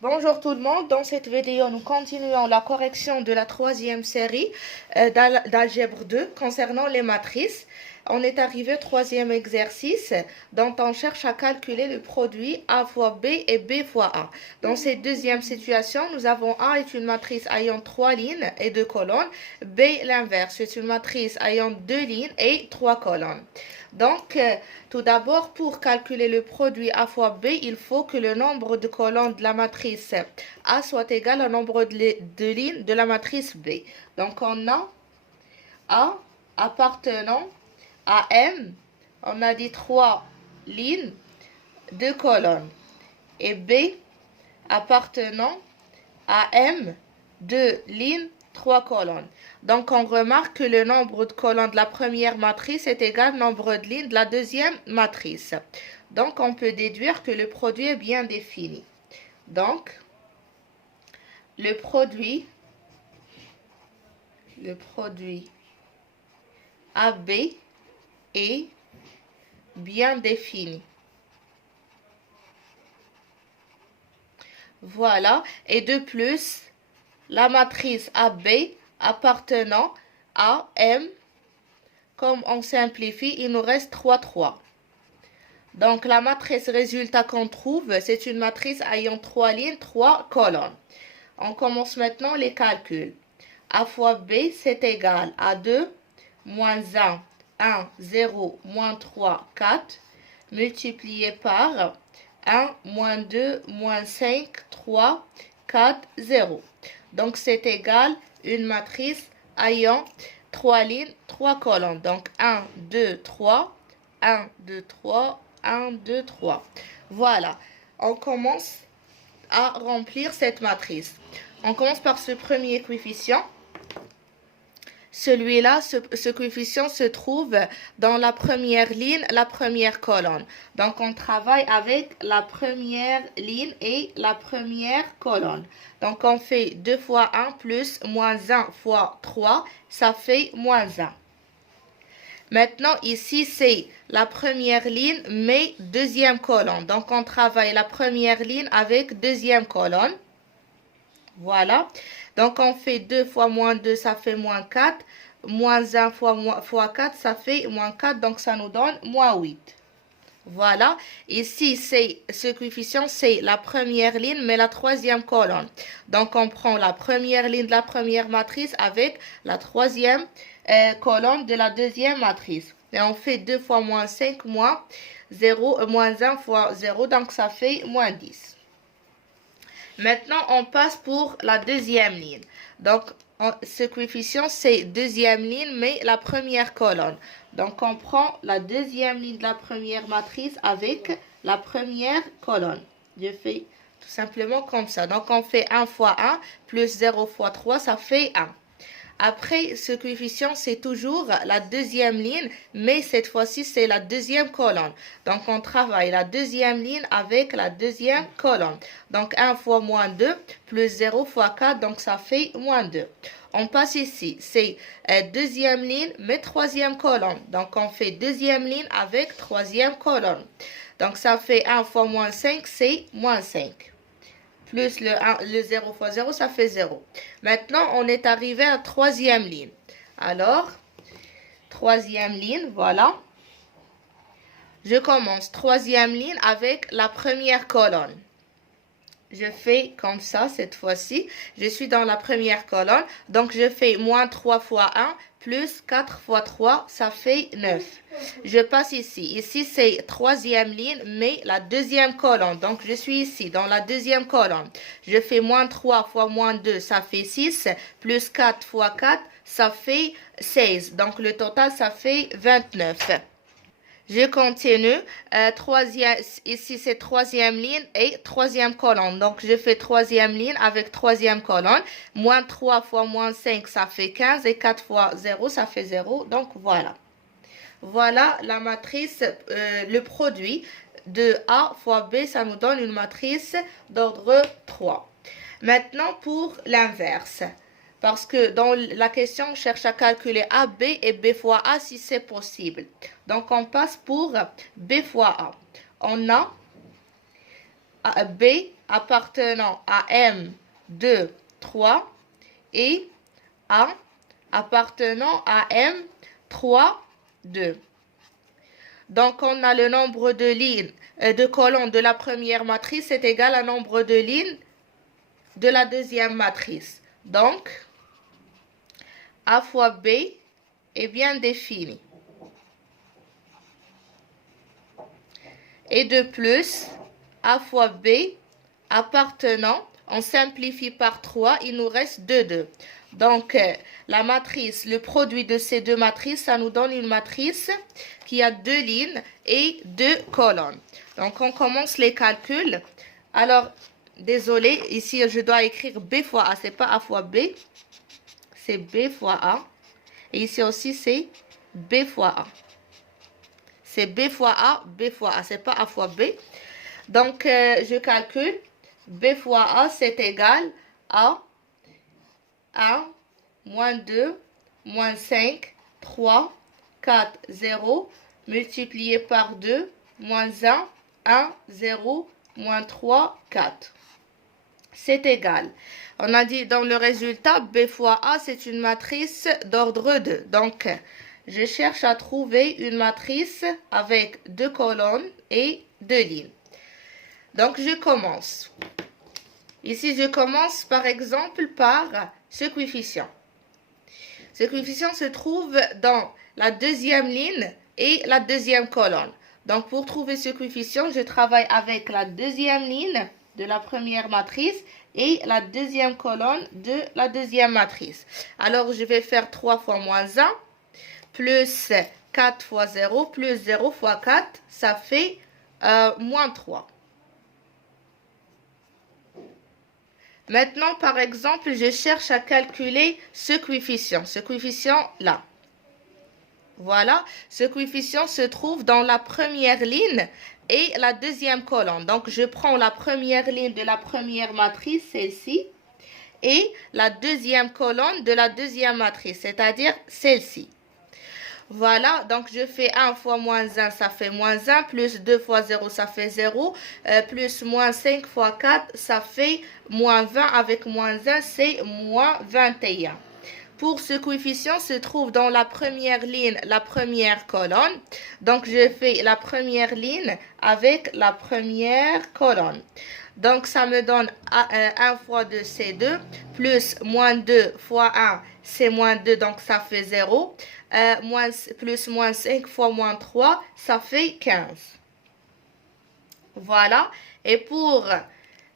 Bonjour tout le monde, dans cette vidéo nous continuons la correction de la troisième série d'algèbre 2 concernant les matrices. On est arrivé au troisième exercice dont on cherche à calculer le produit A fois B et B fois A. Dans cette deuxième situation, nous avons A est une matrice ayant 3 lignes et 2 colonnes, B l'inverse, c'est une matrice ayant 2 lignes et 3 colonnes. Donc, tout d'abord, pour calculer le produit A fois B, il faut que le nombre de colonnes de la matrice A soit égal au nombre de lignes de la matrice B. Donc, on a A appartenant à M, on a dit 3 lignes, 2 colonnes. Et B appartenant à M, 2 lignes, 3 colonnes. Donc, on remarque que le nombre de colonnes de la première matrice est égal au nombre de lignes de la deuxième matrice. Donc, on peut déduire que le produit est bien défini. Donc, le produit AB est bien défini. Voilà. Et de plus, la matrice AB appartenant à M, comme on simplifie, il nous reste 3, 3. Donc, la matrice résultat qu'on trouve, c'est une matrice ayant 3 lignes, 3 colonnes. On commence maintenant les calculs. A fois B, c'est égal à 2, moins 1, 0, moins 3, 4, multiplié par 1, moins 2, moins 5, 3, 4, 0. Donc, c'est égal une matrice ayant 3 lignes, 3 colonnes. Donc, 1, 2, 3, 1, 2, 3, 1, 2, 3. Voilà. On commence à remplir cette matrice. On commence par ce premier coefficient. Celui-là, ce coefficient se trouve dans la première ligne, la première colonne. Donc, on travaille avec la première ligne et la première colonne. Donc, on fait 2 fois 1 plus moins 1 fois 3, ça fait moins 1. Maintenant, ici, c'est la première ligne, mais deuxième colonne. Donc, on travaille la première ligne avec deuxième colonne. Voilà. Donc, on fait 2 fois moins 2, ça fait moins 4. Moins 1 fois 4, ça fait moins 4. Donc, ça nous donne moins 8. Voilà. Ici, ce coefficient, c'est la première ligne, mais la troisième colonne. Donc, on prend la première ligne de la première matrice avec la troisième colonne de la deuxième matrice. Et on fait 2 fois moins 5, moins 0, moins 1 fois 0. Donc, ça fait moins 10. Maintenant, on passe pour la deuxième ligne. Donc, ce coefficient, c'est deuxième ligne, mais la première colonne. Donc, on prend la deuxième ligne de la première matrice avec la première colonne. Je fais tout simplement comme ça. Donc, on fait 1 fois 1 plus 0 fois 3, ça fait 1. Après, ce coefficient, c'est toujours la deuxième ligne, mais cette fois-ci, c'est la deuxième colonne. Donc, on travaille la deuxième ligne avec la deuxième colonne. Donc, 1 fois moins 2 plus 0 fois 4, donc ça fait moins 2. On passe ici, c'est deuxième ligne, mais troisième colonne. Donc, on fait deuxième ligne avec troisième colonne. Donc, ça fait 1 fois moins 5, c'est moins 5. Plus le 0 fois 0, ça fait 0. Maintenant, on est arrivé à troisième ligne. Alors, troisième ligne, voilà. Je commence troisième ligne avec la première colonne. Je fais comme ça cette fois-ci. Je suis dans la première colonne. Donc, je fais moins 3 fois 1 plus 4 fois 3, ça fait 9. Je passe ici. Ici, c'est troisième ligne, mais la deuxième colonne. Donc, je suis ici, dans la deuxième colonne. Je fais moins 3 fois moins 2, ça fait 6. Plus 4 fois 4, ça fait 16. Donc, le total, ça fait 29. Je continue. Ici, c'est troisième ligne et troisième colonne. Donc, je fais troisième ligne avec troisième colonne. Moins 3 fois moins 5, ça fait 15. Et 4 fois 0, ça fait 0. Donc, voilà. Voilà la matrice, le produit de A fois B, ça nous donne une matrice d'ordre 3. Maintenant, pour l'inverse. Parce que dans la question, on cherche à calculer AB et B fois A si c'est possible. Donc, on passe pour B fois A. On a B appartenant à M, 2, 3 et A appartenant à M, 3, 2. Donc, on a le nombre de lignes, de colonnes de la première matrice est égal au nombre de lignes de la deuxième matrice. Donc, A fois B est bien défini. Et de plus, A fois B appartenant, on simplifie par 3, il nous reste 2, 2. Donc, la matrice, le produit de ces deux matrices, ça nous donne une matrice qui a 2 lignes et 2 colonnes. Donc, on commence les calculs. Alors, désolé, ici, je dois écrire B fois A. Ce n'est pas A fois B, c'est B fois A. Et ici aussi, c'est B fois A. C'est B fois A, B fois A. Ce n'est pas A fois B. Donc, je calcule. B fois A, c'est égal à 1, moins 2, moins 5, 3, 4, 0, multiplié par 2, moins 1, 1, 0, moins 3, 4. C'est égal. On a dit dans le résultat, B fois A, c'est une matrice d'ordre 2. Donc, je cherche à trouver une matrice avec 2 colonnes et 2 lignes. Donc, je commence. Ici, je commence par exemple par ce coefficient. Ce coefficient se trouve dans la deuxième ligne et la deuxième colonne. Donc, pour trouver ce coefficient, je travaille avec la deuxième ligne de la première matrice et la deuxième colonne de la deuxième matrice. Alors, je vais faire 3 fois moins 1, plus 4 fois 0, plus 0 fois 4, ça fait moins 3. Maintenant, par exemple, je cherche à calculer ce coefficient-là. Voilà, ce coefficient se trouve dans la première ligne et la deuxième colonne. Donc, je prends la première ligne de la première matrice, celle-ci, et la deuxième colonne de la deuxième matrice, c'est-à-dire celle-ci. Voilà, donc je fais 1 fois moins 1, ça fait moins 1, plus 2 fois 0, ça fait 0, plus moins 5 fois 4, ça fait moins 20, avec moins 1, c'est moins 21. Pour ce coefficient, se trouve dans la première ligne, la première colonne. Donc, je fais la première ligne avec la première colonne. Donc, ça me donne 1 fois 2, c'est 2, plus moins 2 fois 1, c'est moins 2, donc ça fait 0. Plus moins 5 fois moins 3, ça fait 15. Voilà. Et pour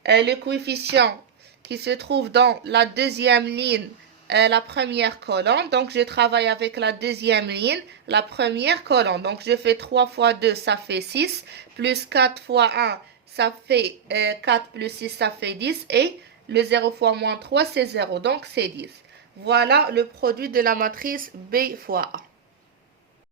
le coefficient qui se trouve dans la deuxième ligne, la première colonne, donc je travaille avec la deuxième ligne, la première colonne. Donc je fais 3 fois 2, ça fait 6, plus 4 fois 1, ça fait 4 plus 6, ça fait 10, et le 0 fois moins 3, c'est 0, donc c'est 10. Voilà le produit de la matrice B fois A.